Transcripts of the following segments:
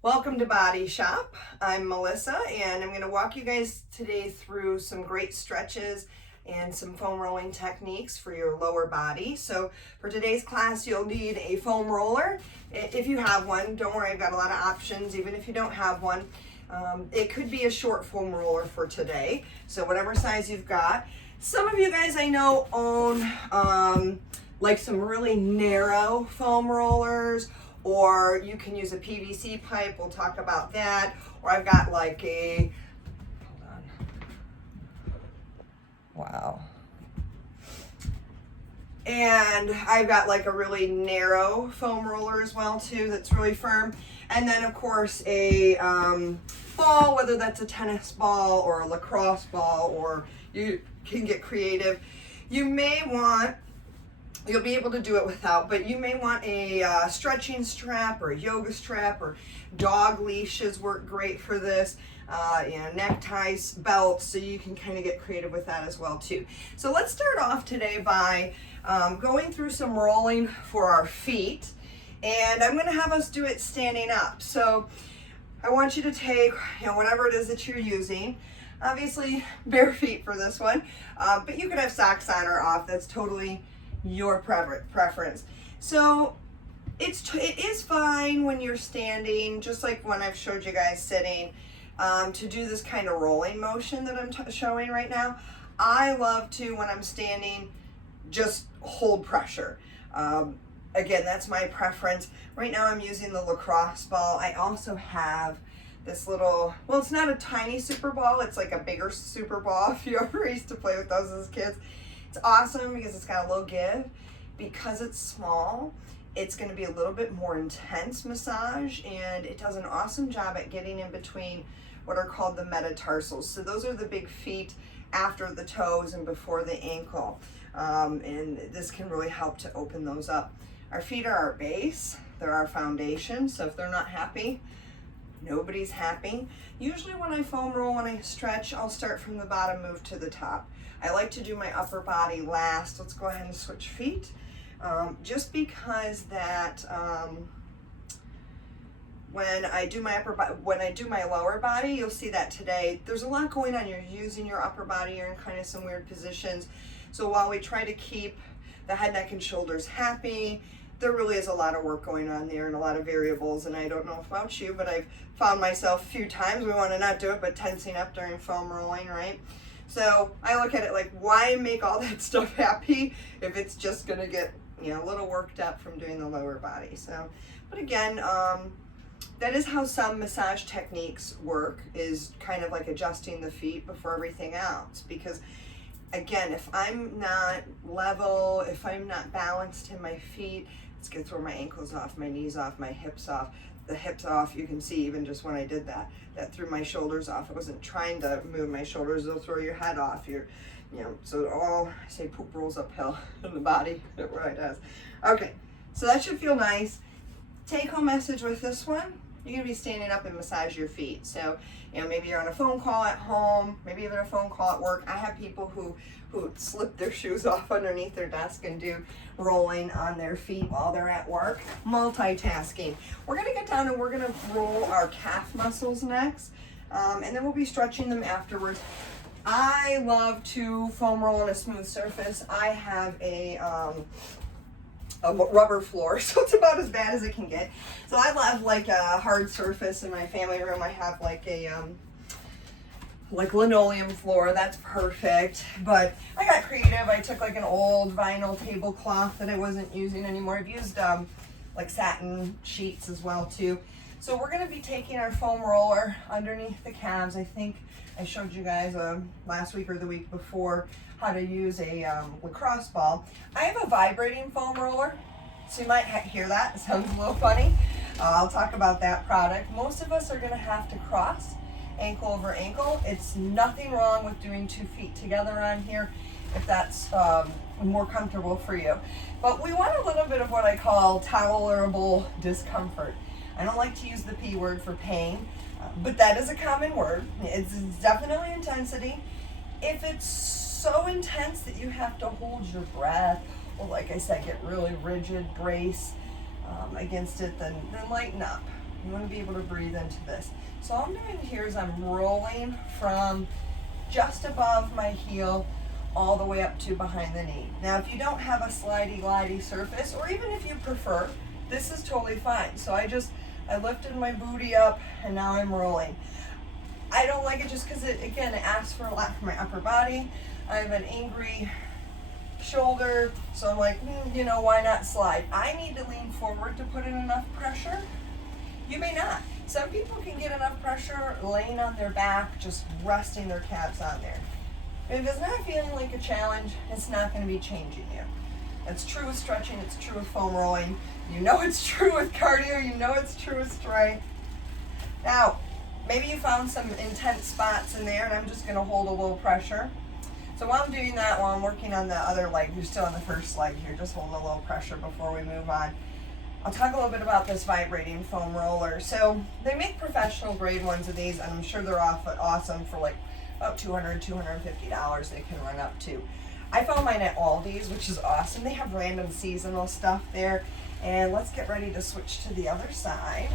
Welcome to Body Shop. I'm Melissa and I'm going to walk you guys today through some great stretches and some foam rolling techniques for your lower body. So for today's class you'll need a foam roller. If you have one, don't worry, I've got a lot of options even if you don't have one. It could be a short foam roller for today, so whatever size you've got. Some of you guys I know own like some really narrow foam rollers, or you can use a PVC pipe, we'll talk about that. Or I've got like a, hold on, wow. And I've got like a really narrow foam roller as well too, that's really firm. And then of course a ball, whether that's a tennis ball or a lacrosse ball, or you can get creative. You'll be able to do it without, but you may want a stretching strap or a yoga strap, or dog leashes work great for this. Neckties, belts, so you can kind of get creative with that as well too. So let's start off today by going through some rolling for our feet, and I'm going to have us do it standing up. So I want you to take, whatever it is that you're using. Obviously bare feet for this one, but you could have socks on or off. That's totally your preference. So it is fine when you're standing, just like when I've showed you guys sitting, to do this kind of rolling motion that I'm showing right now. I love to, when I'm standing, just hold pressure. Again, that's my preference. Right now I'm using the lacrosse ball. I also have this little, well, it's not a tiny super ball, it's like a bigger super ball if you ever used to play with those as kids. It's awesome because it's got a low give. Because it's small, it's going to be a little bit more intense massage, and it does an awesome job at getting in between what are called the metatarsals. So those are the big feet after the toes and before the ankle. And this can really help to open those up. Our feet are our base, they're our foundation, so if they're not happy, nobody's happy. Usually when I foam roll, when I stretch, I'll start from the bottom, move to the top. I like to do my upper body last. Let's go ahead and switch feet. Just because that when I do my lower body, you'll see that today there's a lot going on. You're using your upper body, you're in kind of some weird positions. So while we try to keep the head, neck, and shoulders happy, there really is a lot of work going on there and a lot of variables. And I don't know about you, but I've found myself a few times, we want to not do it, but tensing up during foam rolling, right? So I look at it like, why make all that stuff happy if it's just going to get, a little worked up from doing the lower body. So, but again, that is how some massage techniques work, is kind of like adjusting the feet before everything else. Because again, if I'm not level, if I'm not balanced in my feet, it's going to throw my ankles off, my knees off, my hips off. The hips off, you can see even just when I did that threw my shoulders off. I wasn't trying to move my shoulders, it'll throw your head off. So it all, I say poop rolls uphill in the body, it really does. Okay, so that should feel nice. Take home message with this one, you're gonna be standing up and massage your feet. So, maybe you're on a phone call at home, maybe even a phone call at work. I have people who slip their shoes off underneath their desk and do rolling on their feet while they're at work. Multitasking. We're gonna get down and we're gonna roll our calf muscles next, and then we'll be stretching them afterwards. I love to foam roll on a smooth surface. I have a rubber floor, so it's about as bad as it can get. So I love like a hard surface. In my family room I have like a like linoleum floor, that's perfect. But I got creative. I took like an old vinyl tablecloth that I wasn't using anymore. I've used like satin sheets as well too. So we're going to be taking our foam roller underneath the calves. I think I showed you guys last week or the week before how to use a lacrosse ball. I have a vibrating foam roller, so you might hear that. It sounds a little funny. I'll talk about that product. Most of us are going to have to cross ankle over ankle. It's nothing wrong with doing 2 feet together on here if that's more comfortable for you. But we want a little bit of what I call tolerable discomfort. I don't like to use the P word for pain, but that is a common word. It's definitely intensity. If it's so intense that you have to hold your breath, or like I said, get really rigid, brace against it, then lighten up. You want to be able to breathe into this. So all I'm doing here is I'm rolling from just above my heel all the way up to behind the knee. Now, if you don't have a slidey glidey surface, or even if you prefer, this is totally fine. So I lifted my booty up and now I'm rolling. I don't like it just because it asks for a lot from my upper body. I have an angry shoulder, so I'm like, why not slide? I need to lean forward to put in enough pressure. You may not. Some people can get enough pressure laying on their back, just resting their calves on there. If it's not feeling like a challenge, it's not going to be changing you. It's true with stretching, it's true with foam rolling. You know it's true with cardio, you know it's true with strength. Now, maybe you found some intense spots in there and I'm just going to hold a little pressure. So while I'm doing that, while I'm working on the other leg, you're still on the first leg here, just holding a little pressure before we move on. I'll talk a little bit about this vibrating foam roller. So they make professional grade ones of these, and I'm sure they're awesome for like about $200, $250 they can run up to. I found mine at Aldi's, which is awesome. They have random seasonal stuff there. And let's get ready to switch to the other side.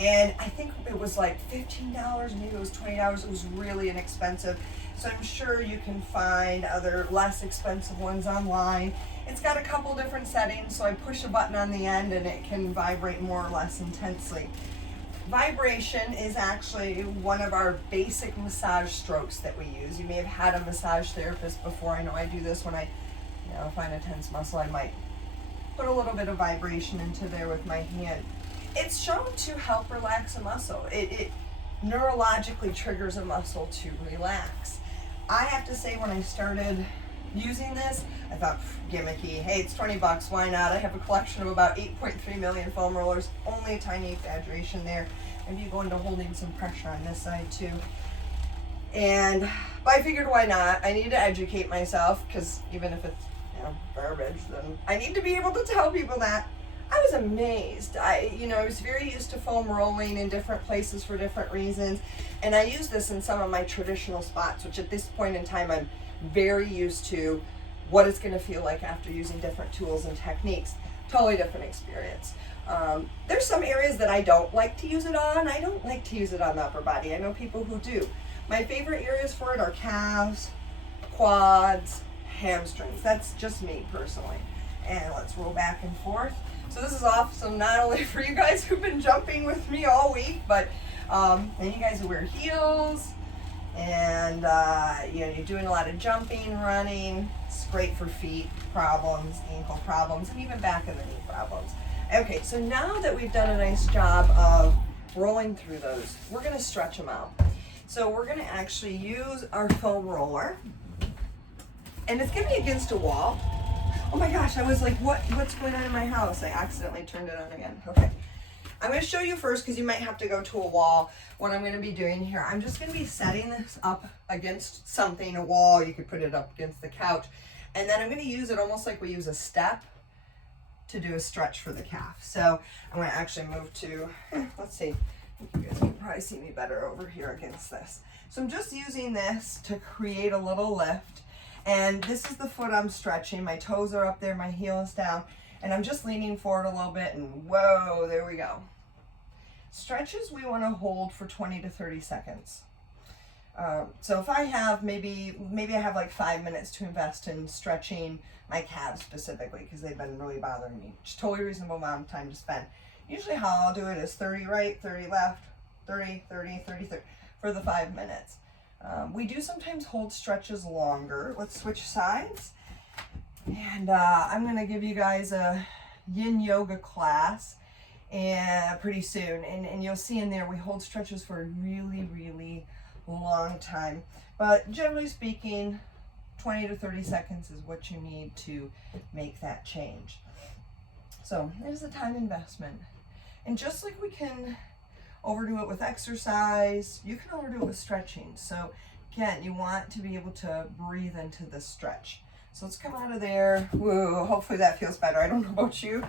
And I think it was like $15, maybe it was $20. It was really inexpensive. So I'm sure you can find other less expensive ones online. It's got a couple different settings, so I push a button on the end and it can vibrate more or less intensely. Vibration is actually one of our basic massage strokes that we use. You may have had a massage therapist before. I know I do this when I find a tense muscle. I might put a little bit of vibration into there with my hand. It's shown to help relax a muscle. It neurologically triggers a muscle to relax. I have to say, when I started using this, I thought, gimmicky, hey, it's $20, why not? I have a collection of about 8.3 million foam rollers, only a tiny exaggeration there. Maybe you go into holding some pressure on this side too. But I figured, why not? I need to educate myself, because even if it's garbage, then I need to be able to tell people that. I was amazed. I was very used to foam rolling in different places for different reasons, and I use this in some of my traditional spots, which at this point in time I'm very used to what it's going to feel like after using different tools and techniques. Totally different experience. There's some areas that I don't like to use it on. I don't like to use it on the upper body. I know people who do. My favorite areas for it are calves, quads, hamstrings. That's just me personally. And let's roll back and forth. So this is awesome not only for you guys who've been jumping with me all week, but and you guys who wear heels, and you're doing a lot of jumping, running. It's great for feet problems, ankle problems, and even back and the knee problems. Okay, so now that we've done a nice job of rolling through those, we're going to stretch them out. So we're going to actually use our foam roller, and it's going to be against a wall. Oh my gosh, I was like, what's going on in my house? I accidentally turned it on again. Okay. I'm going to show you first, because you might have to go to a wall, what I'm going to be doing here. I'm just going to be setting this up against something, a wall. You could put it up against the couch. And then I'm going to use it almost like we use a step to do a stretch for the calf. So I'm going to actually move to, let's see, you guys can probably see me better over here against this. So I'm just using this to create a little lift. And this is the foot I'm stretching. My toes are up there, my heel is down, and I'm just leaning forward a little bit, and whoa, there we go. Stretches we want to hold for 20 to 30 seconds. So if I have, maybe I have like 5 minutes to invest in stretching my calves specifically, because they've been really bothering me, which is totally reasonable amount of time to spend. Usually how I'll do it is 30 right, 30 left, 30, 30, 30, 30 for the 5 minutes. We do sometimes hold stretches longer. Let's switch sides. And I'm going to give you guys a yin yoga class pretty soon. And you'll see in there we hold stretches for a really, really long time. But generally speaking, 20 to 30 seconds is what you need to make that change. So it is a time investment. And just like we can overdo it with exercise, you can overdo it with stretching. So again, you want to be able to breathe into the stretch. So let's come out of there. Woo, hopefully that feels better. I don't know about you,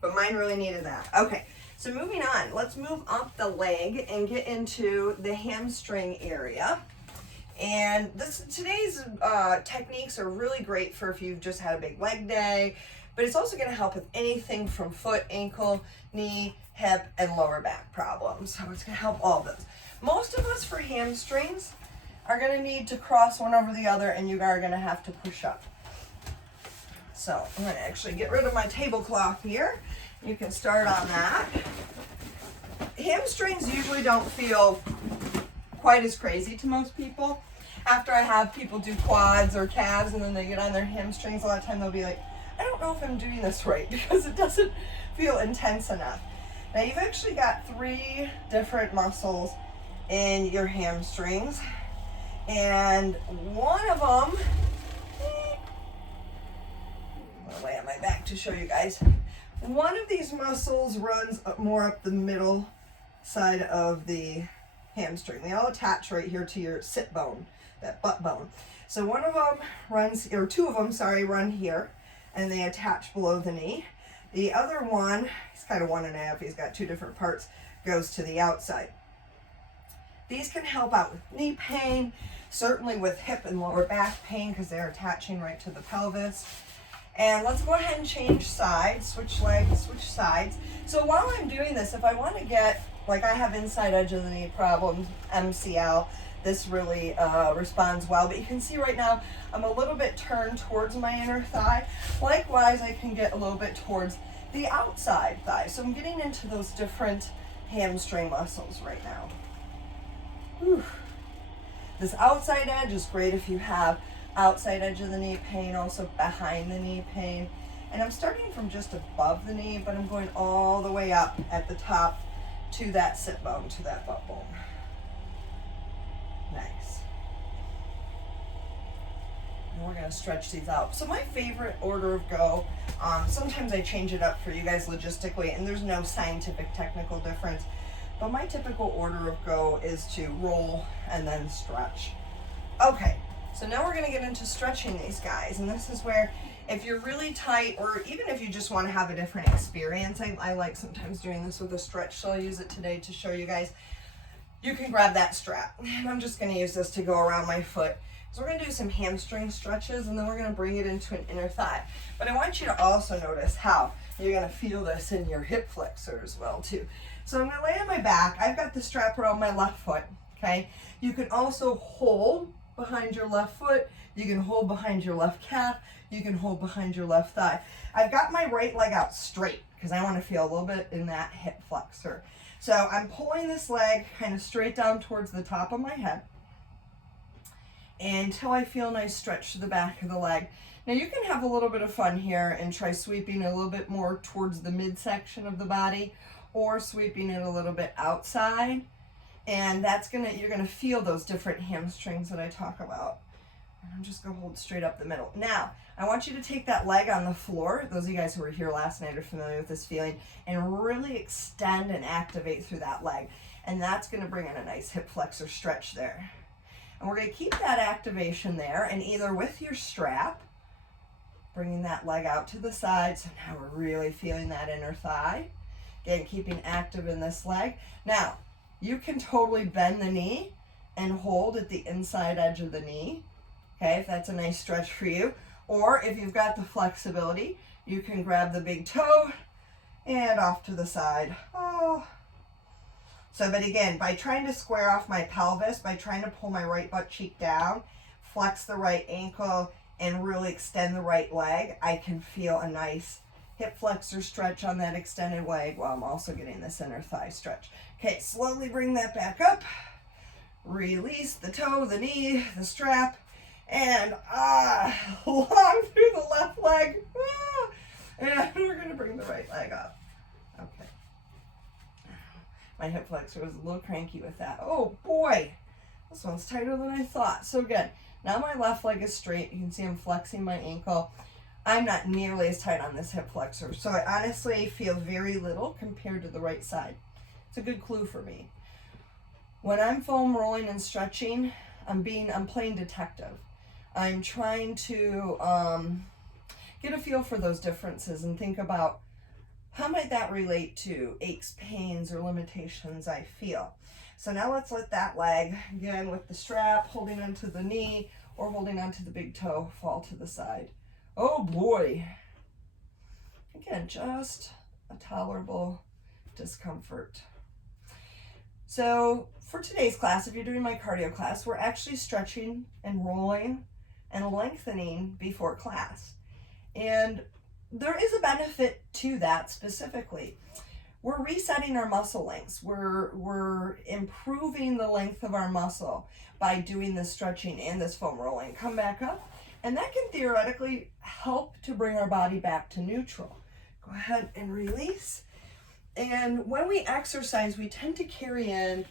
but mine really needed that. Okay, so moving on, let's move up the leg and get into the hamstring area. And today's techniques are really great for if you've just had a big leg day, but it's also going to help with anything from foot, ankle, knee, hip, and lower back problems. So it's going to help all of those. Most of us for hamstrings are going to need to cross one over the other, and you are going to have to push up. So I'm going to actually get rid of my tablecloth here. You can start on that. Hamstrings usually don't feel quite as crazy to most people. After I have people do quads or calves and then they get on their hamstrings, a lot of time they'll be like, I don't know if I'm doing this right because it doesn't feel intense enough. Now you've actually got 3 different muscles in your hamstrings, and one of them, I'll lay on my back to show you guys. One of these muscles runs more up the middle side of the hamstring. They all attach right here to your sit bone, that butt bone. So one of them runs, or 2 of them, sorry, run here, and they attach below the knee. The other one, he's kind of 1 1/2, he's got 2 different parts, goes to the outside. These can help out with knee pain, certainly with hip and lower back pain because they're attaching right to the pelvis. And let's go ahead and change sides, switch legs, switch sides. So while I'm doing this, if I want to get, like I have inside edge of the knee problems, MCL, this really responds well. But you can see right now, I'm a little bit turned towards my inner thigh. Likewise, I can get a little bit towards the outside thigh. So I'm getting into those different hamstring muscles right now. Whew. This outside edge is great if you have outside edge of the knee pain, also behind the knee pain. And I'm starting from just above the knee, but I'm going all the way up at the top to that sit bone, to that butt bone. Nice. And we're going to stretch these out. So my favorite order of go, sometimes I change it up for you guys logistically, and there's no scientific technical difference, but my typical order of go is to roll and then stretch. Okay, so now we're going to get into stretching these guys, and this is where if you're really tight, or even if you just want to have a different experience, I like sometimes doing this with a stretch, so I'll use it today to show you guys. You can grab that strap, and I'm just going to use this to go around my foot. So we're going to do some hamstring stretches, and then we're going to bring it into an inner thigh. But I want you to also notice how you're going to feel this in your hip flexor as well too. So I'm going to lay on my back. I've got the strap around my left foot, okay? You can also hold behind your left foot. You can hold behind your left calf. You can hold behind your left thigh. I've got my right leg out straight because I want to feel a little bit in that hip flexor. So I'm pulling this leg kind of straight down towards the top of my head until I feel a nice stretch to the back of the leg. Now you can have a little bit of fun here and try sweeping a little bit more towards the midsection of the body, or sweeping it a little bit outside. And that's you're gonna feel those different hamstrings that I talk about. And I'm just gonna hold straight up the middle. Now, I want you to take that leg on the floor, those of you guys who were here last night are familiar with this feeling, and really extend and activate through that leg. And that's gonna bring in a nice hip flexor stretch there. And we're gonna keep that activation there, and either with your strap, bringing that leg out to the side, so now we're really feeling that inner thigh. Again, keeping active in this leg. Now, you can totally bend the knee and hold at the inside edge of the knee, okay, if that's a nice stretch for you. Or if you've got the flexibility, you can grab the big toe and off to the side. Oh. So, but again, by trying to square off my pelvis, by trying to pull my right butt cheek down, flex the right ankle, and really extend the right leg, I can feel a nice hip flexor stretch on that extended leg while I'm also getting this inner thigh stretch. Okay, slowly bring that back up. Release the toe, the knee, the strap, and long through the left leg. And we're going to bring the right leg up. Okay. My hip flexor was a little cranky with that. Oh boy, this one's tighter than I thought. So good. Now my left leg is straight. You can see I'm flexing my ankle. I'm not nearly as tight on this hip flexor, so I honestly feel very little compared to the right side. It's a good clue for me. When I'm foam rolling and stretching, I'm playing detective. I'm trying to get a feel for those differences and think about how might that relate to aches, pains, or limitations I feel. So now let's let that leg, again with the strap, holding onto the knee or holding onto the big toe, fall to the side. Oh boy. Again, just a tolerable discomfort. So for today's class, if you're doing my cardio class, we're actually stretching and rolling and lengthening before class. And there is a benefit to that specifically. We're resetting our muscle lengths. We're improving the length of our muscle by doing this stretching and this foam rolling. Come back up, and that can theoretically help to bring our body back to neutral. Go ahead and release. And when we exercise, we tend to carry in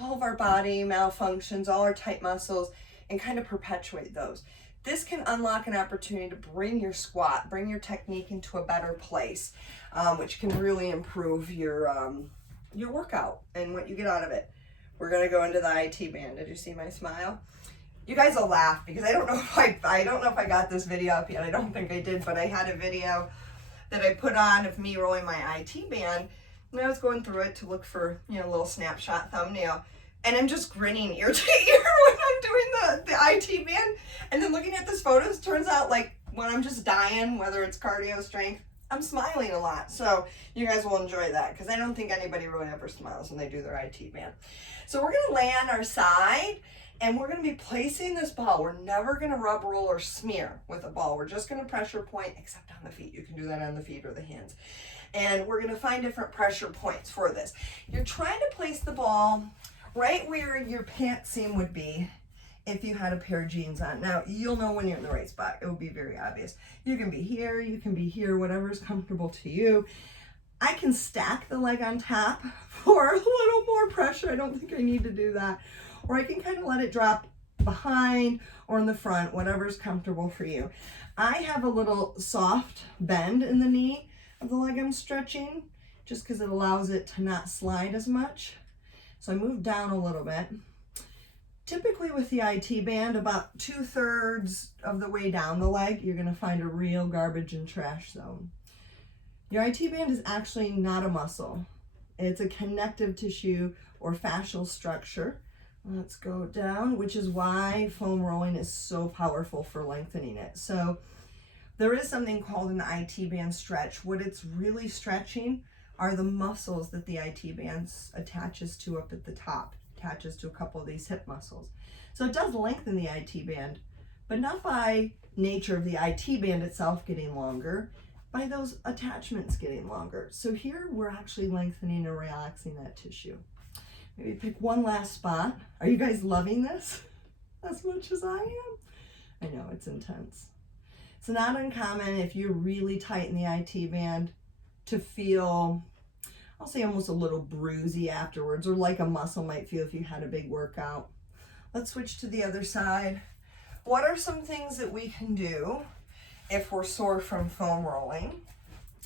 all of our body malfunctions, all our tight muscles, and kind of perpetuate those. This can unlock an opportunity to bring your squat, bring your technique into a better place, which can really improve your workout and what you get out of it. We're gonna go into the IT band. Did you see my smile? You guys will laugh because I don't know if I got this video up yet. I don't think I did, but I had a video that I put on of me rolling my IT band, and I was going through it to look for, you know, a little snapshot thumbnail. And I'm just grinning ear to ear when I'm doing the IT band. And then looking at this photos, turns out like when I'm just dying, whether it's cardio, strength, I'm smiling a lot. So you guys will enjoy that because I don't think anybody really ever smiles when they do their IT band. So we're gonna lay on our side and we're gonna be placing this ball. We're never gonna rub, roll, or smear with a ball. We're just gonna pressure point, except on the feet. You can do that on the feet or the hands. And we're gonna find different pressure points for this. You're trying to place the ball right where your pant seam would be if you had a pair of jeans on. Now, you'll know when you're in the right spot. It will be very obvious. You can be here, you can be here, whatever's comfortable to you. I can stack the leg on top for a little more pressure. I don't think I need to do that. Or I can kind of let it drop behind or in the front, whatever's comfortable for you. I have a little soft bend in the knee of the leg I'm stretching, just because it allows it to not slide as much. So I move down a little bit. Typically with the IT band, about 2/3 of the way down the leg, you're gonna find a real garbage and trash zone. Your IT band is actually not a muscle. It's a connective tissue or fascial structure. Let's go down, which is why foam rolling is so powerful for lengthening it. So there is something called an IT band stretch. What it's really stretching are the muscles that the IT band attaches to up at the top, attaches to a couple of these hip muscles. So it does lengthen the IT band, but not by nature of the IT band itself getting longer, by those attachments getting longer. So here we're actually lengthening and relaxing that tissue. Maybe pick one last spot. Are you guys loving this as much as I am? I know, it's intense. It's not uncommon if you're really tight in the IT band to feel, I'll say almost a little bruisey afterwards, or like a muscle might feel if you had a big workout. Let's switch to the other side. What are some things that we can do if we're sore from foam rolling?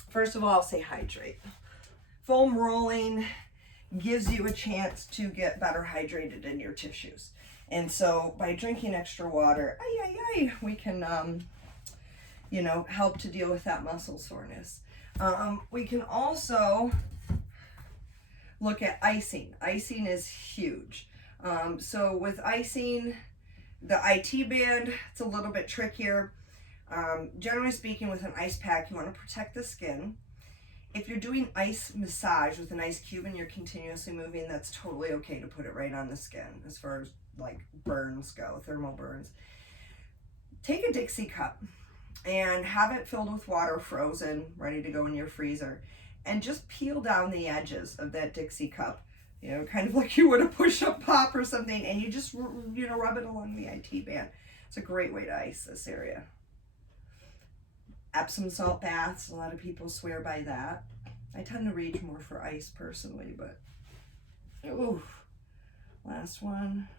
First of all, I'll say hydrate. Foam rolling gives you a chance to get better hydrated in your tissues. And so by drinking extra water, we can, help to deal with that muscle soreness. We can also look at icing. Icing is huge. So with icing, the IT band, it's a little bit trickier. Generally speaking, with an ice pack, you want to protect the skin. If you're doing ice massage with an ice cube and you're continuously moving, that's totally okay to put it right on the skin as far as like burns go, thermal burns. Take a Dixie cup and have it filled with water, frozen, ready to go in your freezer, and just peel down the edges of that Dixie cup, kind of like you would a push-up pop or something, and you just, rub it along the IT band. It's a great way to ice this area. Epsom salt baths, a lot of people swear by that. I tend to reach more for ice personally, but last one.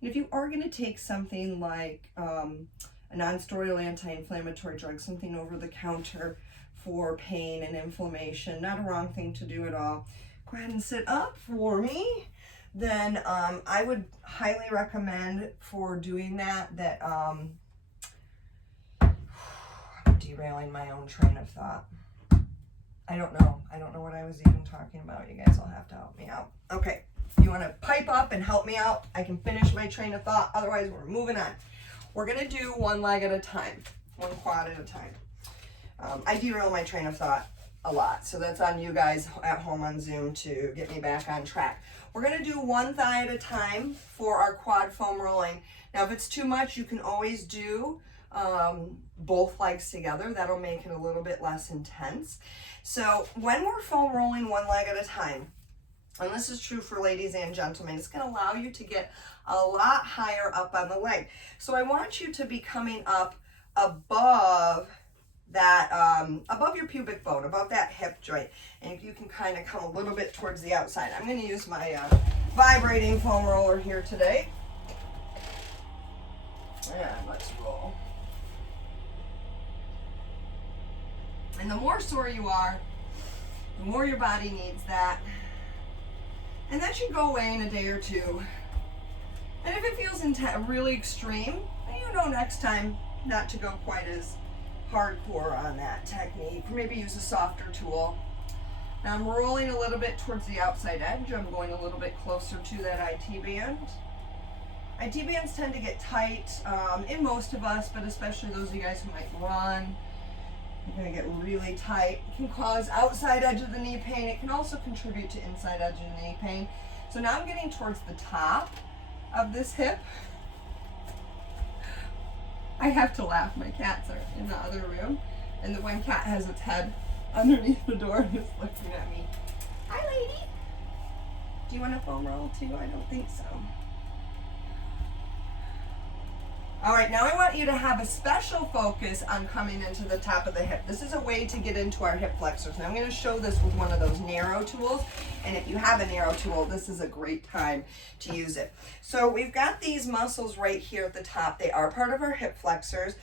And if you are going to take something like a non-steroidal anti-inflammatory drug, something over the counter for pain and inflammation, not a wrong thing to do at all, go ahead and sit up for me. Then I would highly recommend for doing that I'm derailing my own train of thought. I don't know what I was even talking about. You guys will have to help me out. Okay, if you want to pipe up and help me out, I can finish my train of thought. Otherwise, we're moving on. We're going to do one leg at a time, one quad at a time. I derail my train of thought a lot. So that's on you guys at home on Zoom to get me back on track. We're gonna do one thigh at a time for our quad foam rolling. Now, if it's too much, you can always do both legs together. That'll make it a little bit less intense. So when we're foam rolling one leg at a time, and this is true for ladies and gentlemen, it's going to allow you to get a lot higher up on the leg. So I want you to be coming up above that, above your pubic bone, above that hip joint. And you can kind of come a little bit towards the outside. I'm going to use my vibrating foam roller here today. And let's roll. And the more sore you are, the more your body needs that. And that should go away in a day or two. And if it feels really extreme, then you know next time not to go quite as hardcore on that technique. Maybe use a softer tool. Now I'm rolling a little bit towards the outside edge. I'm going a little bit closer to that IT band. IT bands tend to get tight in most of us, but especially those of you guys who might run. You're going to get really tight. It can cause outside edge of the knee pain. It can also contribute to inside edge of the knee pain. So now I'm getting towards the top of this hip. I have to laugh. My cats are in the other room, and the one cat has its head underneath the door and is looking at me. Hi, lady. Do you want a foam roll too? I don't think so. All right, now I want you to have a special focus on coming into the top of the hip. This is a way to get into our hip flexors. Now I'm going to show this with one of those narrow tools, and if you have a narrow tool, this is a great time to use it. So we've got these muscles right here at the top. They are part of our hip flexors.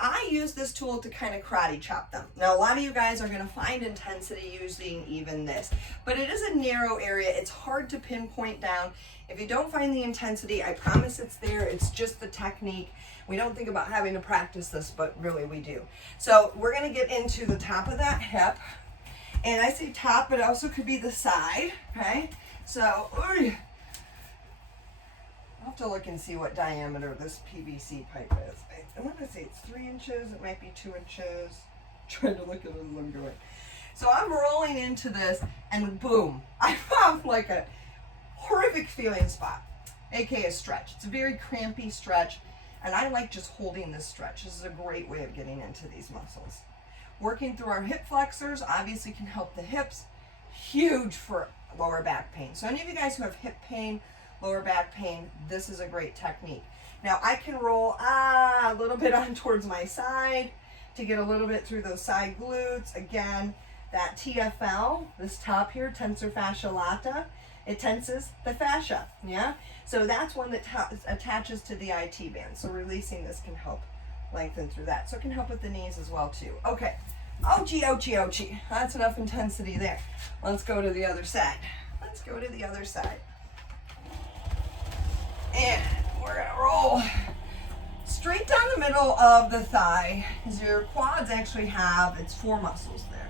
I use this tool to kind of karate chop them. Now, a lot of you guys are going to find intensity using even this, but it is a narrow area. It's hard to pinpoint down. If you don't find the intensity, I promise it's there. It's just the technique. We don't think about having to practice this, but really we do. So we're going to get into the top of that hip. And I say top, but it also could be the side, okay? So, I'll have to look and see what diameter this PVC pipe is. I want to say it's 3 inches. It might be 2 inches. I'm trying to look at it as I'm going. So I'm rolling into this, and boom, I found like a horrific feeling spot, aka stretch. It's a very crampy stretch, and I like just holding this stretch. This is a great way of getting into these muscles. Working through our hip flexors obviously can help the hips. Huge for lower back pain. So any of you guys who have hip pain, lower back pain, this is a great technique. Now I can roll a little bit on towards my side to get a little bit through those side glutes. Again, that TFL, this top here, tensor fascia lata, it tenses the fascia, yeah? So that's one that attaches to the IT band. So releasing this can help lengthen through that. So it can help with the knees as well too. Okay, ouchie, ouchie, ouchie. That's enough intensity there. Let's go to the other side. Let's go to the other side. And we're gonna roll straight down the middle of the thigh, because your quads actually have, it's 4 muscles there,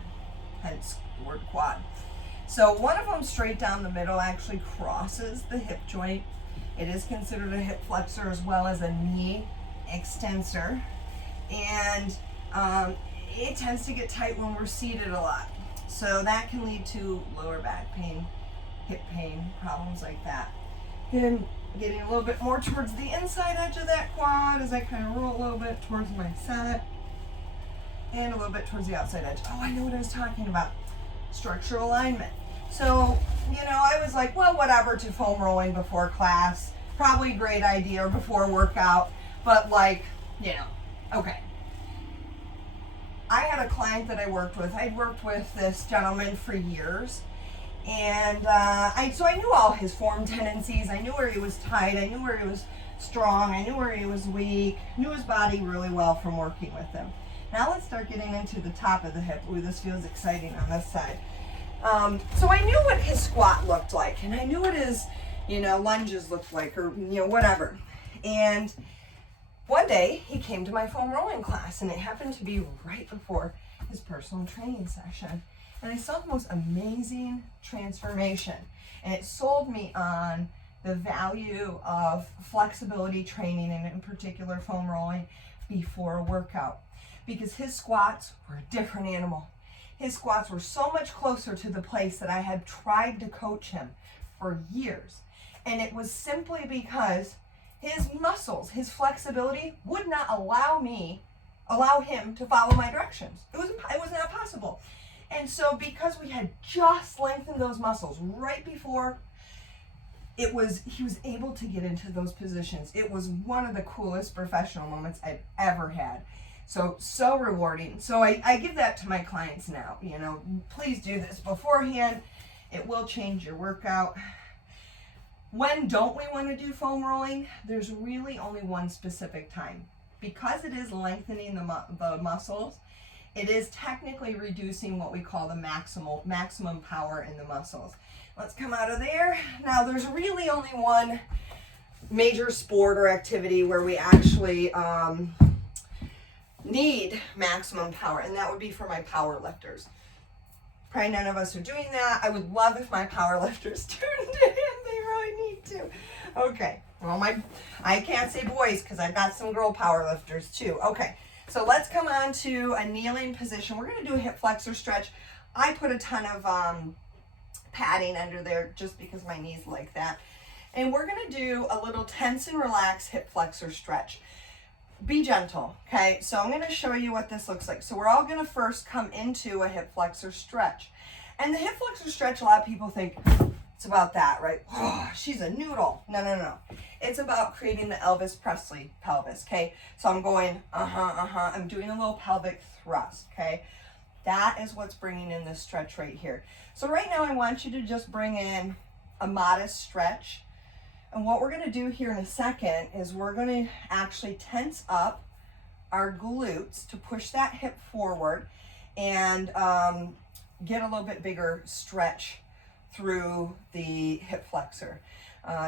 hence the word quad. So one of them straight down the middle actually crosses the hip joint. It is considered a hip flexor as well as a knee extensor. And it tends to get tight when we're seated a lot. So that can lead to lower back pain, hip pain, problems like that. Then getting a little bit more towards the inside edge of that quad as I kind of roll a little bit towards my side and a little bit towards the outside edge. Oh, I know what I was talking about. Structural alignment. So, you know, I was like, well, whatever, to foam rolling before class. Probably a great idea, or before workout. But like, you know, okay. I had a client that I worked with. I'd worked with this gentleman for years. And so I knew all his form tendencies. I knew where he was tight. I knew where he was strong. I knew where he was weak. Knew his body really well from working with him. Now let's start getting into the top of the hip. Ooh, this feels exciting on this side. So I knew what his squat looked like, and I knew what his, you know, lunges looked like, or, you know, whatever. And one day he came to my foam rolling class, and it happened to be right before his personal training session. And I saw the most amazing transformation, and it sold me on the value of flexibility training, and in particular foam rolling before a workout. because his squats were a different animal. His squats were so much closer to the place that I had tried to coach him for years. And it was simply because his muscles, his flexibility would not allow him to follow my directions. It was not possible. And so because we had just lengthened those muscles right before he was able to get into those positions. It was one of the coolest professional moments I've ever had. So rewarding. So I give that to my clients now. You know, please do this beforehand. It will change your workout. When don't we want to do foam rolling? There's really only one specific time. Because it is lengthening the muscles, it is technically reducing what we call the maximum power in the muscles. Let's come out of there. Now there's really only one major sport or activity where we actually need maximum power, and that would be for my power lifters. Probably none of us are doing that. I would love if my power lifters tuned in. They really need to. Okay, well, I can't say boys because I've got some girl power lifters too. Okay, so let's come on to a kneeling position. We're gonna do a hip flexor stretch. I put a ton of padding under there just because my knees like that. And we're gonna do a little tense and relax hip flexor stretch. Be gentle, okay? So I'm gonna show you what this looks like. So we're all gonna first come into a hip flexor stretch. And the hip flexor stretch, a lot of people think it's about that, right? Oh, she's a noodle. No. It's about creating the Elvis Presley pelvis, okay? So I'm going, I'm doing a little pelvic thrust, okay? That is what's bringing in this stretch right here. So right now I want you to just bring in a modest stretch. And what we're gonna do here in a second is we're gonna actually tense up our glutes to push that hip forward and get a little bit bigger stretch through the hip flexor.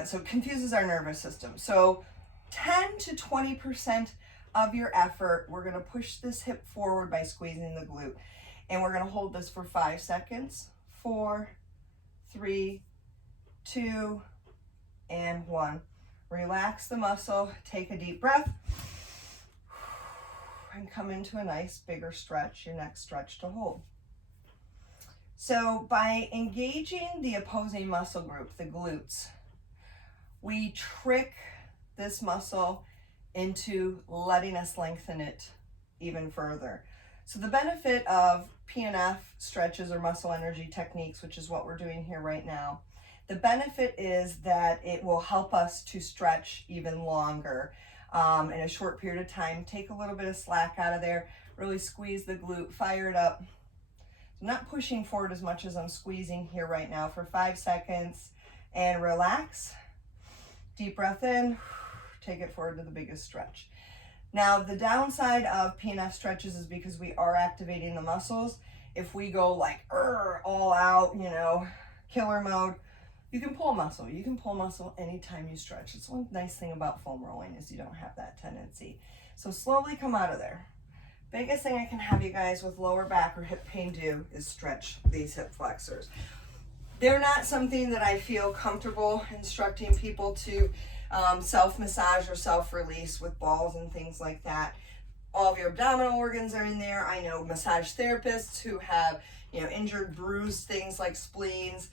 So it confuses our nervous system. So 10 to 20% of your effort, we're gonna push this hip forward by squeezing the glute. And we're gonna hold this for 5 seconds. 4, 3, 2, and 1. Relax the muscle, take a deep breath, and come into a nice bigger stretch, your next stretch to hold. So by engaging the opposing muscle group, the glutes, we trick this muscle into letting us lengthen it even further. So the benefit of PNF stretches or muscle energy techniques, which is what we're doing here right now, the benefit is that it will help us to stretch even longer in a short period of time. Take a little bit of slack out of there, really squeeze the glute, fire it up. I'm not pushing forward as much as I'm squeezing here right now for 5 seconds, and relax. Deep breath in, take it forward to the biggest stretch. Now, the downside of PNF stretches is because we are activating the muscles. If we go like all out, you know, killer mode, you can pull muscle. You can pull muscle anytime you stretch. It's one nice thing about foam rolling is you don't have that tendency. So slowly come out of there. Biggest thing I can have you guys with lower back or hip pain do is stretch these hip flexors. They're not something that I feel comfortable instructing people to self-massage or self-release with balls and things like that. All of your abdominal organs are in there. I know massage therapists who have, you know, injured, bruised things like spleens,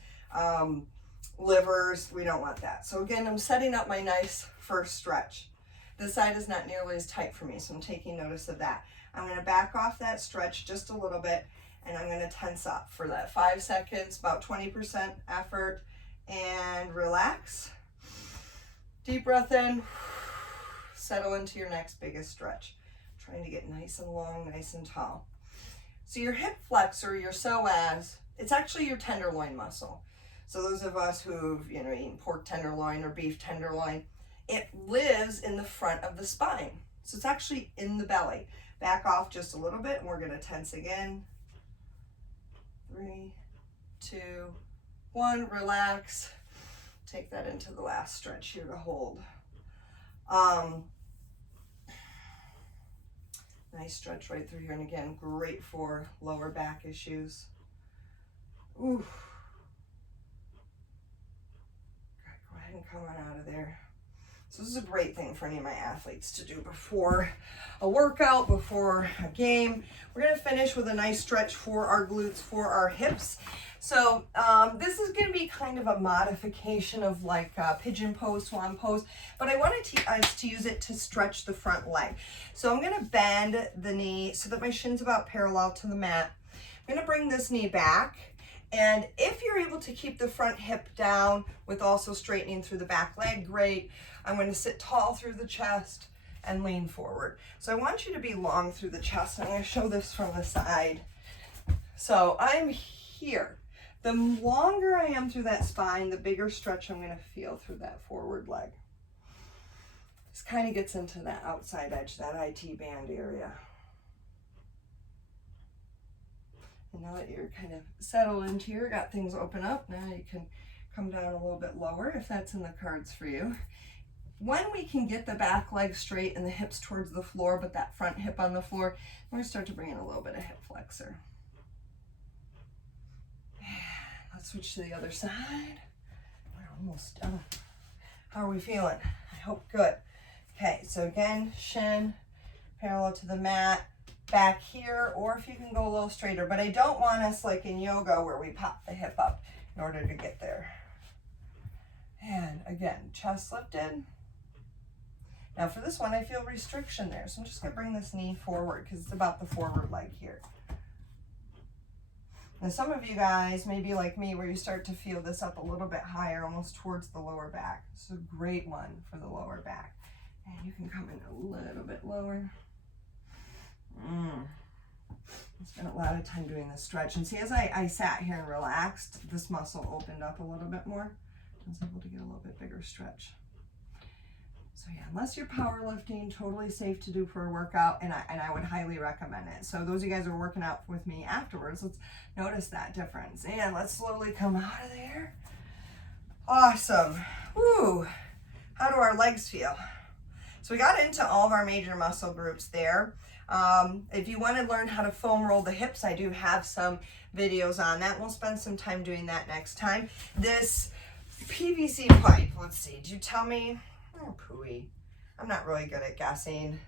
livers. We don't want that. So again, I'm setting up my nice first stretch. This side is not nearly as tight for me, so I'm taking notice of that. I'm going to back off that stretch just a little bit, and I'm going to tense up for that 5 seconds, about 20% effort, and relax. Deep breath in, settle into your next biggest stretch. Trying to get nice and long, nice and tall. So your hip flexor, your psoas, it's actually your tenderloin muscle. So those of us who've, you know, eaten pork tenderloin or beef tenderloin, it lives in the front of the spine. So it's actually in the belly. Back off just a little bit, and we're gonna tense again. 3, 2, 1, relax. Take that into the last stretch here to hold. Nice stretch right through here, and again, great for lower back issues. Ooh. Go ahead and come on out of there. So this is a great thing for any of my athletes to do before a workout, before a game. We're gonna finish with a nice stretch for our glutes, for our hips. So this is gonna be kind of a modification of like pigeon pose, swan pose, but I wanted us to use it to stretch the front leg. So I'm gonna bend the knee so that my shin's about parallel to the mat. I'm gonna bring this knee back. And if you're able to keep the front hip down with also straightening through the back leg, great. I'm going to sit tall through the chest and lean forward. So I want you to be long through the chest. I'm going to show this from the side. So I'm here. The longer I am through that spine, the bigger stretch I'm going to feel through that forward leg. This kind of gets into that outside edge, that IT band area. And now that you're kind of settled into here, got things open up, now you can come down a little bit lower if that's in the cards for you. When we can get the back leg straight and the hips towards the floor, but that front hip on the floor, we're going to start to bring in a little bit of hip flexor. Let's switch to the other side. We're almost done. How are we feeling? I hope good. Okay, so again, shin parallel to the mat. Back here, or if you can go a little straighter, but I don't want us like in yoga where we pop the hip up in order to get there. And again, chest lifted. Now for this one, I feel restriction there, so I'm just gonna bring this knee forward because it's about the forward leg here. Now some of you guys may be like me where you start to feel this up a little bit higher, almost towards the lower back. It's a great one for the lower back. And you can come in a little bit lower. I spent a lot of time doing this stretch, and see, as I sat here and relaxed, this muscle opened up a little bit more. I was able to get a little bit bigger stretch. So yeah, unless you're powerlifting, totally safe to do for a workout, and I would highly recommend it. So those of you guys who are working out with me afterwards, let's notice that difference. And let's slowly come out of there. Awesome. Woo. How do our legs feel? So we got into all of our major muscle groups there. If you want to learn how to foam roll the hips, I do have some videos on that. We'll spend some time doing that next time. This PVC pipe, let's see, did you tell me? Oh, pooey. I'm not really good at guessing.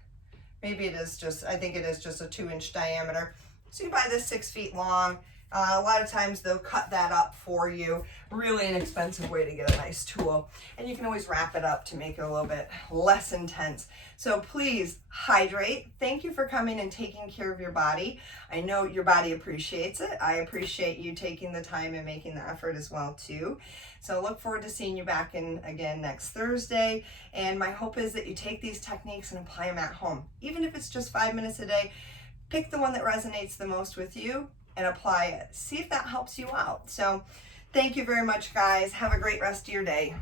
Maybe it is just, I think it is just a 2-inch diameter. So you buy this 6 feet long. A lot of times they'll cut that up for you. Really inexpensive way to get a nice tool. And you can always wrap it up to make it a little bit less intense. So please hydrate. Thank you for coming and taking care of your body. I know your body appreciates it. I appreciate you taking the time and making the effort as well too. So look forward to seeing you back in again next Thursday. And my hope is that you take these techniques and apply them at home. Even if it's just 5 minutes a day, pick the one that resonates the most with you and apply it. See if that helps you out. So thank you very much, guys. Have a great rest of your day.